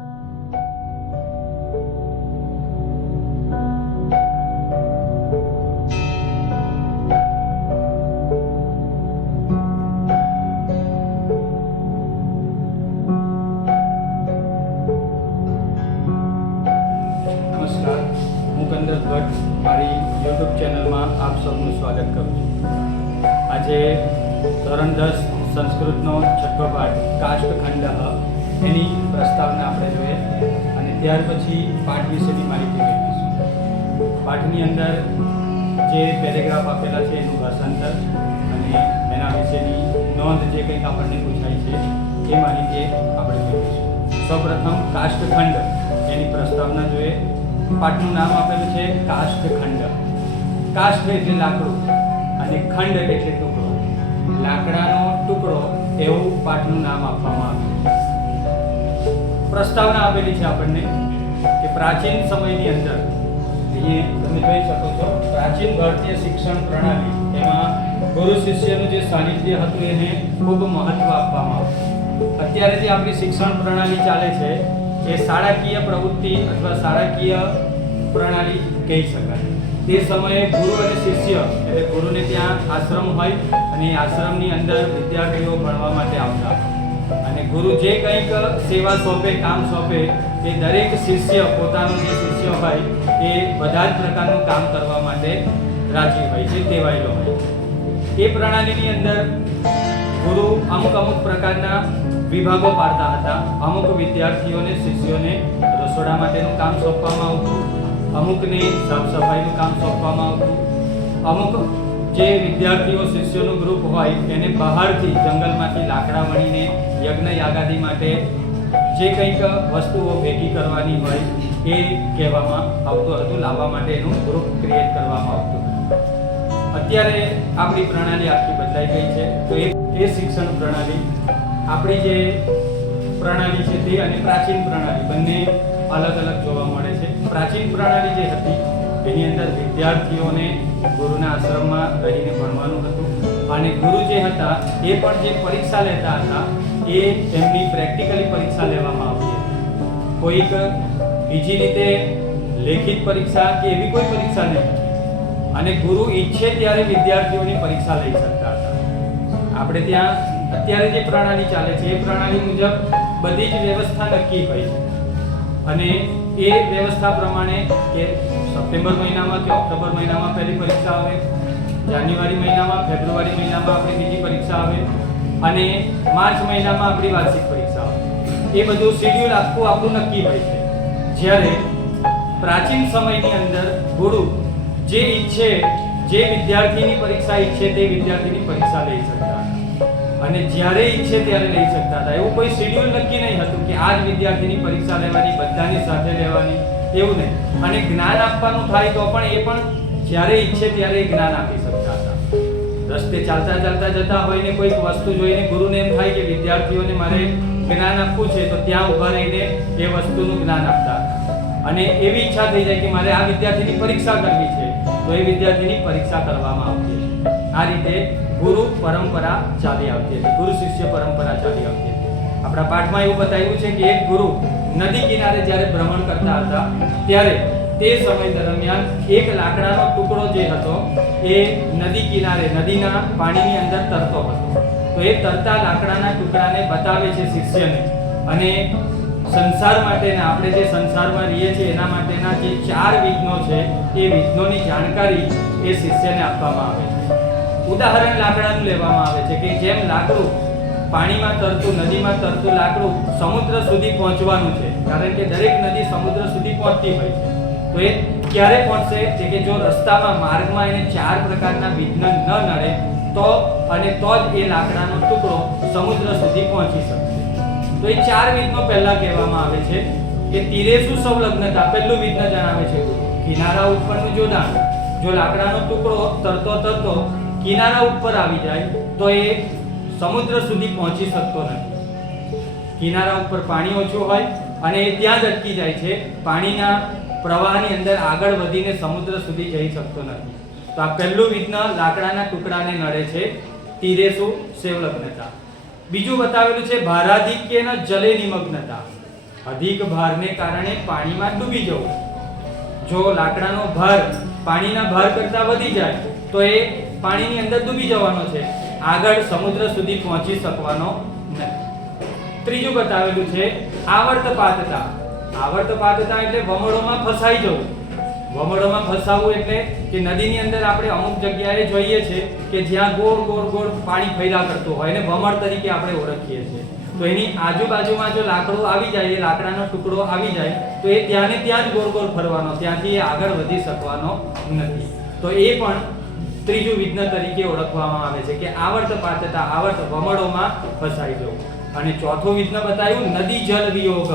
નમસ્કાર, હું કંદર ભટ્ટ મારી યુટ્યુબ ચેનલમાં આપ સૌનું સ્વાગત કરું છું. આજે ધોરણ 10 સંસ્કૃતનો છઠ્ઠો પાઠ કાષ્ઠખંડ એની પ્રસ્તાવના આપણે જોઈએ અને ત્યાર પછી પાઠ વિશેની માહિતી મેળવીશું. પાઠની અંદર જે પેરેગ્રાફ આપેલા છે એનું ભાષાંતર અને એના વિશેની નોંધ જે કંઈક આપણને પૂછાય છે એ માહિતી આપણે મેળવીશું. સૌપ્રથમ કાષ્ઠખંડ એની પ્રસ્તાવના જોઈએ. પાઠનું નામ આપેલું છે કાષ્ઠખંડ. કાષ્ઠ એટલે લાકડું અને ખંડ એટલે ટુકડો, લાકડાનો ટુકડો એવું પાઠનું નામ આપવામાં આવ્યું. પ્રસ્તાવના આપેલી છે આપણને કે પ્રાચીન સમયની અંદર અહીંયા તમે જોઈ શકો છો પ્રાચીન ભારતીય શિક્ષણ પ્રણાલી એમાં ગુરુ શિષ્યનું જે સાનિધ્ય હતું એને ખૂબ મહત્વ આપવામાં આવ્યું. અત્યારે જે આપણી શિક્ષણ પ્રણાલી ચાલે છે એ શાળાકીય પ્રવૃત્તિ અથવા શાળાકીય પ્રણાલી કહી શકાય. તે સમયે ગુરુ અને શિષ્ય એટલે ગુરુને ત્યાં આશ્રમ હોય અને એ આશ્રમની અંદર વિદ્યાર્થીઓ ભણવા માટે આવતા અને ગુરુ જે કંઈક સેવા સોંપે, કામ સોંપે એ દરેક શિષ્ય પોતાનો જે શિષ્ય હોય એ બધા જ પ્રકારનું કામ કરવા માટે રાજી હોય છે, ટેવાયેલો હોય. એ પ્રણાલીની અંદર ગુરુ અમુક પ્રકારના વિભાગો પાડતા હતા. અમુક વિદ્યાર્થીઓને, શિષ્યોને રસોડા માટેનું કામ સોંપવામાં આવતું, અમુકને સાફ સફાઈનું કામ સોંપવામાં આવતું, અમુક જે વિદ્યાર્થીઓ શિષ્યોનું ગ્રુપ હોય એને બહારથી જંગલમાંથી લાકડા વણીને યજ્ઞ યાગાદી માટે જે કંઈક વસ્તુઓ ભેગી કરવાની હોય એ કહેવામાં આવતું હતું, લાવવા માટે એનું ગ્રુપ ક્રિએટ કરવામાં આવતું. અત્યારે આપણી પ્રણાલી આખી બદલાઈ ગઈ છે. તો એ શિક્ષણ પ્રણાલી આપણી જે પ્રણાલી છે તે અને પ્રાચીન પ્રણાલી બંને અલગ જોવા મળે છે. પ્રાચીન પ્રણાલી જે હતી એની અંદર વિદ્યાર્થીઓને ગુરુના આશ્રમમાં રહીને ભણવાનું હતું અને ગુરુ જે હતા એ પણ જે પરીક્ષા લેતા હતા એ એમની પ્રેક્ટિકલી પરીક્ષા લેવામાં આવતી હતી. કોઈક બીજી રીતે લેખિત પરીક્ષા કે એવી કોઈ પરીક્ષા નહીં અને ગુરુ ઈચ્છે ત્યારે વિદ્યાર્થીઓની પરીક્ષા લઈ શકતા હતા. આપણે ત્યાં અત્યારે જે પ્રણાલી ચાલે છે એ પ્રણાલી મુજબ બધી જ વ્યવસ્થા નક્કી હોય છે અને એ વ્યવસ્થા પ્રમાણે કે સપ્ટેમ્બર મહિનામાં કે ઓક્ટોબર મહિનામાં પહેલી પરીક્ષા આવે, જાન્યુઆરી મહિનામાં, ફેબ્રુઆરી મહિનામાં આપણી બીજી પરીક્ષા આવે અને માર્ચ મહિનામાં આપણી વાર્ષિક પરીક્ષા આવે. એ બધું શેડ્યુલ આખું આપણું નક્કી હોય છે. જ્યારે પ્રાચીન સમયની અંદર ગુરુ જે ઈચ્છે, જે વિદ્યાર્થીની પરીક્ષા ઈચ્છે તે વિદ્યાર્થીની પરીક્ષા લઈ શકતા અને જ્યારે ઈચ્છે ત્યારે લઈ શકતા હતા. એવું કોઈ શેડ્યુલ નક્કી નહીં હતું કે આ જ વિદ્યાર્થીની પરીક્ષા લેવાની, બધાની સાથે લેવાની, એવું નહીં. અને જ્ઞાન આપવાનું થાય તો પણ એ પણ જ્યારે ઈચ્છે ત્યારે જ્ઞાન આપી શકતા હતા. રસ્તે ચાલતા જતા હોય ને કોઈક વસ્તુ જોઈને ગુરુને એમ થાય કે વિદ્યાર્થીઓને મારે જ્ઞાન આપવું છે તો ત્યાં ઊભા રહીને એ વસ્તુનું જ્ઞાન આપતા હતા. અને એવી ઈચ્છા થઈ જાય કે મારે આ વિદ્યાર્થીની પરીક્ષા કરવી છે તો એ વિદ્યાર્થીની પરીક્ષા કરવામાં આવતી હતી. આ રીતે ગુરુ પરંપરા ચાલી આવતી હતી, ગુરુ શિષ્ય પરંપરા ચાલી આવતી હતી. આપણા પાઠમાં એવું બતાવ્યું છે કે એક ગુરુ નદી કિનારે જ્યારે ભ્રમણ કરતા હતા ત્યારે તે સમય દરમિયાન એક લાકડાનો ટુકડો જે હતો એ નદી કિનારે, નદીના પાણીની અંદર તરતો હતો. તો એ તરતા લાકડાના ટુકડાને બતાવે છે શિષ્યને અને સંસાર માટેના, આપણે જે સંસારમાં રહીએ છીએ એના માટેના જે 4 વિઘ્નો છે એ વિઘ્નોની જાણકારી એ શિષ્યને આપવામાં આવે છે. ઉદાહરણ લાકડાનું લેવામાં આવે છે કે જેમ લાકડું પાણીમાં તરતું, નદીમાં તરતું લાકડું સમુદ્ર સુધી પહોંચવાનું છે, કારણ કે દરેક નદી સમુદ્ર સુધી પહોંચતી હોય છે. તો એ ક્યારે પહોંચશે કે જો રસ્તામાં, માર્ગમાં એને 4 પ્રકારના વિઘ્ન ન નડે તો જ એ લાકડાનો ટુકડો સમુદ્ર સુધી પહોંચી શકશે. તો એ 4 વિઘ્નો પહેલા કહેવામાં આવે છે કે તીરેસુ સંલગ્નતા. પહેલું વિઘ્ન જણાવે છે કિનારા ઉપરનું જોડાણ. જો લાકડાનો ટુકડો તરતો કિનારા ઉપર આવી જાય તો એ સમુદ્ર સુધી પહોંચી શકતો નથી. કિનારા ઉપર પાણી ઓછું હોય અને એ ત્યાં જ અટકી જાય છે, પાણીના પ્રવાહની અંદર આગળ વધીને સમુદ્ર સુધી જઈ શકતો નથી. તો આ પહેલું વિઘ્ન લાકડાના ટુકડાને નડે છે, તીરેસુ સંલગ્નતા. બીજું બતાવેલું છે ભારાધિક્યના જલે નિમગ્નતા. અધિક ભારને કારણે પાણીમાં ડૂબી જવું. જો લાકડાનો ભાર પાણીના ભાર કરતાં વધી જાય તો એ પાણીની અંદર ડૂબી જવાનો છે, આગળ સમુદ્ર સુધી પહોંચી શકવાનો નથી. ત્રીજું બતાવેલું છે આવર્તપાતતા. આવર્તપાતતા એટલે વમળોમાં ફસાઈ જવું. વમળોમાં ફસાવું એટલે કે નદીની અંદર આપણે અમુક જગ્યાએ જોઈએ છે કે જ્યાં ગોળ ગોળ ગોળ પાણી ફર્યા કરતું હોય ને વમળ તરીકે આપણે ઓળખીએ છીએ. તો એની આજુબાજુમાં જો લાકડો આવી જાય, એ લાકડાનો ટુકડો આવી જાય તો એ ત્યાં ને ત્યાં જ ગોળ ગોળ ફરવાનો, ત્યાંથી એ આગળ વધી શકવાનો નથી. તો એ પણ ત્રીજું વિઘ્ન તરીકે ઓળખવામાં આવે છે કે આવર્તપાતતા, આવર્ત વમળોમાં ફસાઈ જવું. અને ચોથું વિઘ્ન બતાવ્યું નદી જલ વિયોગ.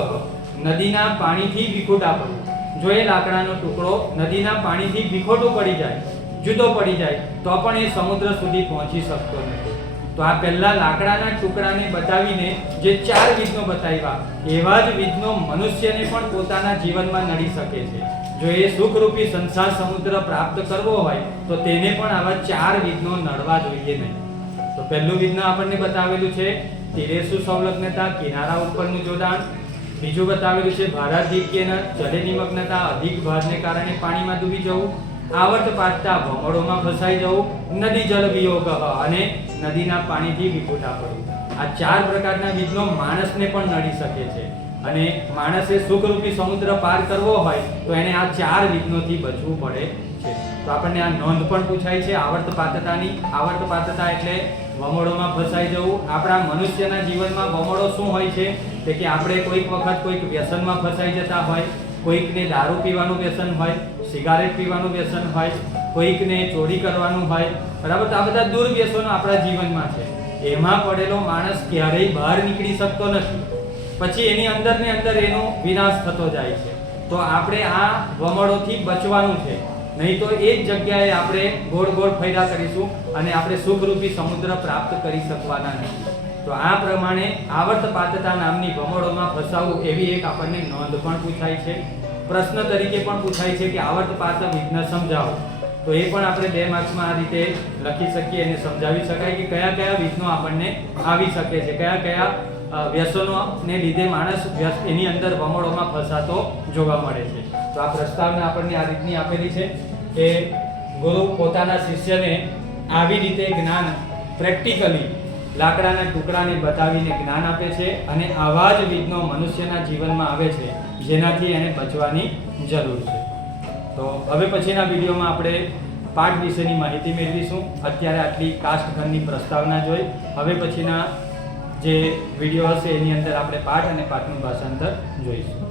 નદીના પાણીથી વિખૂટા પડવું. જો એ લાકડાનો ટુકડો નદીના પાણીથી વિખોટો પડી જાય, જુદો પડી જાય તો પણ એ સમુદ્ર સુધી પહોંચી શકતો નથી. તો આ પહેલા લાકડાના ટુકડાને બતાવીને જે 4 વિઘ્નો બતાવ્યા, એવા જ વિઘ્નો મનુષ્યને પણ પોતાના જીવનમાં નડી શકે છે. જો એ સુખરૂપી સંસાર સમુદ્ર પ્રાપ્ત કરવો હોય તો તેને પણ આવા 4 વિઘ્નો નડવા જોઈએ નહીં. તો પહેલું વિઘ્ન આપણને બતાવેલું છે તીરેસુ સંલગ્નતા, કિનારા ઉપરનું જોડાણ. બીજું બતાવેલું છે ભારાધિક્યન, જલે નિમગ્નતા, અધિક ભારને કારણે પાણીમાં ડૂબી જવું. આવર્તપાતતા, ભમરોમાં ફસાઈ જવું. નદી જળ વિયોગ અને નદીના પાણીથી વિખૂટા પડવું. આ 4 પ્રકારના વિઘ્નો માણસને પણ નડી શકે છે અને માણસે સુખરૂપી સમુદ્ર પાર કરવો હોય તો એને આ 4 વિઘ્નોથી બચવું પડે છે. તો આપણને આ નોંધ પણ પૂછાય છે આવર્તપાતતાની. આવર્તપાતતા એટલે વમળોમાં ફસાઈ જવું. આપણા મનુષ્યના જીવનમાં વમળો શું હોય છે કે આપણે કોઈક વખત કોઈક વ્યસનમાં ફસાઈ જતા હોય, કોઈકને દારૂ પીવાનું વ્યસન હોય, સિગારેટ પીવાનું વ્યસન હોય, કોઈકને ચોરી કરવાનું હોય, બરાબર. તો આ બધા દુર્વ્યસનો આપણા જીવનમાં છે. એમાં પડેલો માણસ ક્યારેય બહાર નીકળી શકતો નથી, પછી એની અંદર ને અંદર એનો વિનાશ થતો જાય છે. તો આપણે આ વમળોથી બચવાનું છે, નહીં તો એ જ જગ્યાએ આપણે ગોળ ગોળ ફર્યા કરીશું અને આપણે સુખરૂપી સમુદ્ર પ્રાપ્ત કરી શકવાના નથી. તો આ પ્રમાણે આવર્તપાતતા નામની વમળોમાં ફસાવું એવી એક આપણને નોંધ પણ પૂછાય છે. પ્રશ્ન તરીકે પણ પૂછાય છે કે આવર્તપાત વિઘ્ન સમજાવો. તો એ પણ આપણે 2 માર્ક્સમાં આ રીતે લખી શકીએ અને સમજાવી શકાય કે કયા કયા વિઘ્નો આપણને આવી શકે છે, કયા કયા વ્યસનોને લીધે માણસ એની અંદર વમળોમાં ફસાતો જોવા મળે છે. તો આ પ્રસ્તાવના આપણને આ રીતની આપેલી છે કે ગુરુ પોતાના શિષ્યને આવી રીતે જ્ઞાન પ્રેક્ટિકલી લાકડાના ટુકડાને બતાવીને જ્ઞાન આપે છે અને આવા જ વિઘ્નો મનુષ્યના જીવનમાં આવે છે જેનાથી એને બચવાની જરૂર છે. તો હવે પછીના વિડીયોમાં આપણે પાઠ વિશેની માહિતી મેળવીશું. અત્યારે આટલી કાષ્ઠખંડની પ્રસ્તાવના જોઈ. હવે પછીના જે વિડીયો હશે એની અંદર આપણે પાઠ અને પાઠનું ભાષાંતર જોઈશું.